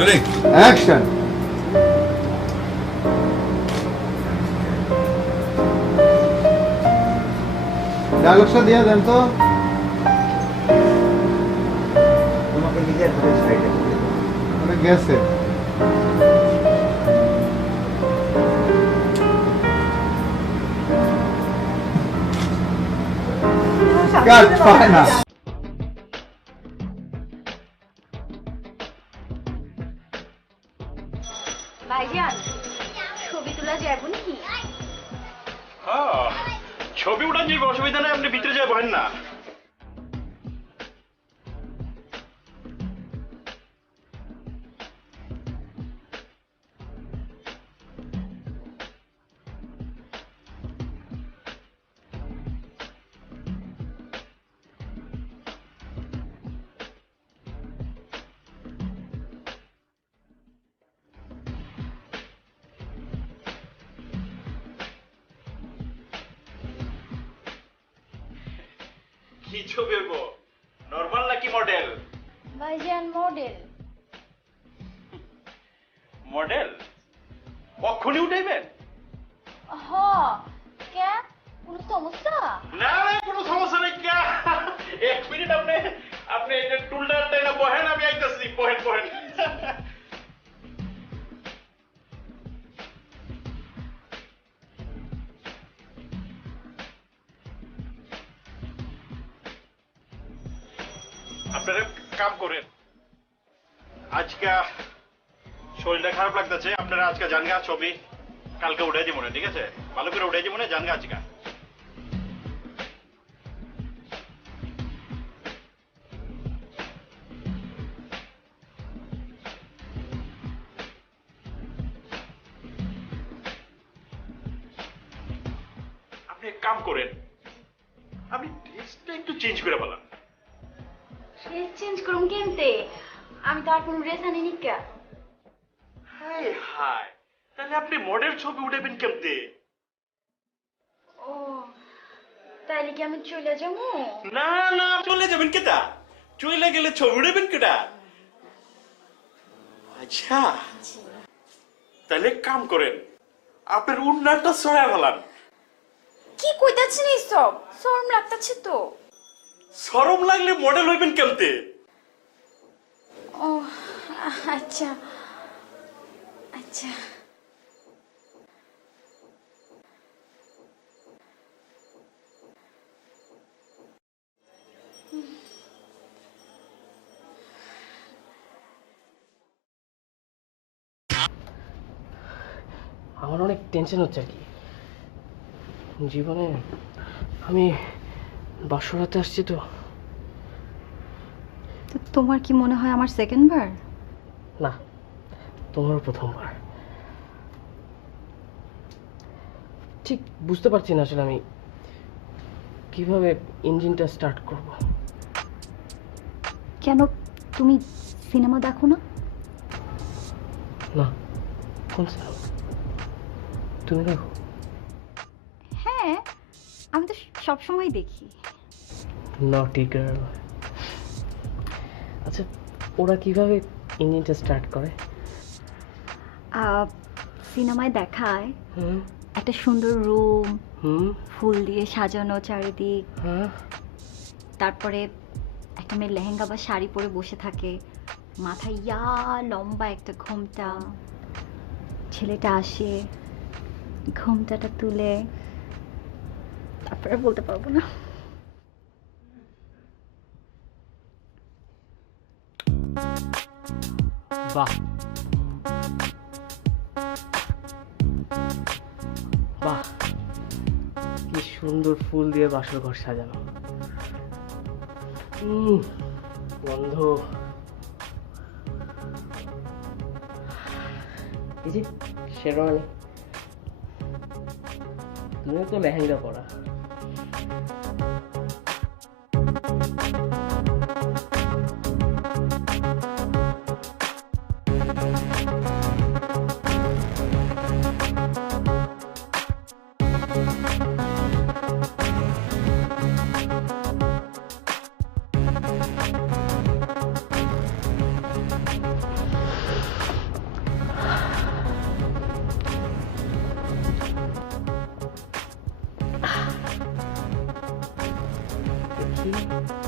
Ready? Action ডায়লগসটা দিয়ে দেন তো। তোমাকে নিজের হাতে সাইডে ওটা গেছে। কাট পায় না। ভাইজান, ছবি তোলা যাব নাকি? হ্যাঁ ছবি উঠান যাবে অসুবিধা নেই, আপনি ভিতরে যাই বহেন না? কি ছবি হইব? নর্মাল নাকি মডেল ভাইজান মডেল মডেল কখনই উঠাইবেন হ কে? কোনো সমস্যা? না না কোনো সমস্যা নেই কে? এক মিনিট আপনি আপনি যে টুলটা বহেন আমি আইতাছি বহেন বহেন। আপনারা কাম করেন। আজকে শরীরটা খারাপ লাগতেছে, আপনারা আজকে জানগা ছবি কালকে উঠে না, ঠিক আছে? ভালো করে উঠে দিব না, জানগা আজকে। আপনি এক কাম করেন আপনি ড্রেসটা একটু চেঞ্জ করে বলেন ড্রেস চেঞ্জ করুন কেমতে আমি তো আর কোনো ড্রেস আনি নিকা হাই হাই তাহলে আপনি মডেল ছবি উঠাবেন কেমতে ও তাইলে কি আমি চলে যাব? না না চলে যাবেন কেটা? চলে গেলে ছবি উঠাবেন কেটা? আচ্ছা। তাহলে এক কাম করেন আপনার উন্নয়নটা সহায় ফেলান। কি কইতাছেন এইসব? শরম লাগতাছে তো। সরম লাগলে মডেল হইবেন কেমতে? ও আচ্ছা। আচ্ছা। আমার অনেক টেনশন হচ্ছে আর কি। জীবনে আমি বাসরাতে আসছি তো। তো তোমার কি মনে হয় আমার সেকেন্ড বার? না তোমার প্রথমবার। ঠিক বুঝতে পারছি না আসলে আমি কীভাবে ইঞ্জিনটা স্টার্ট করব। কেন তুমি সিনেমা দেখো না? না কোন সিনেমা? তুমি দেখো? হ্যাঁ আমি তো সবসময় দেখি। নটি গার্ল আচ্ছা ওরা কীভাবে ইঞ্জিনটা স্টার্ট করে? সিনেমায় দেখায় একটা সুন্দর রুম ফুল দিয়ে সাজানো চারিদিক। হ্যাঁ। তারপরে একটা মেয়ে লেহেঙ্গা বা শাড়ি পরে বসে থাকে। মাথায় ইয়া লম্বা একটা ঘোমটা। ছেলেটা আসে ঘোমটাটা তুলে। তারপরে বলতে পারব না। বাহ। বাহ। কি সুন্দর ফুল দিয়ে বাসর ঘর সাজানো। গন্ধ। এই যে শেরওয়ানি, তুমিও তো লেহেঙ্গা পরা। দেখি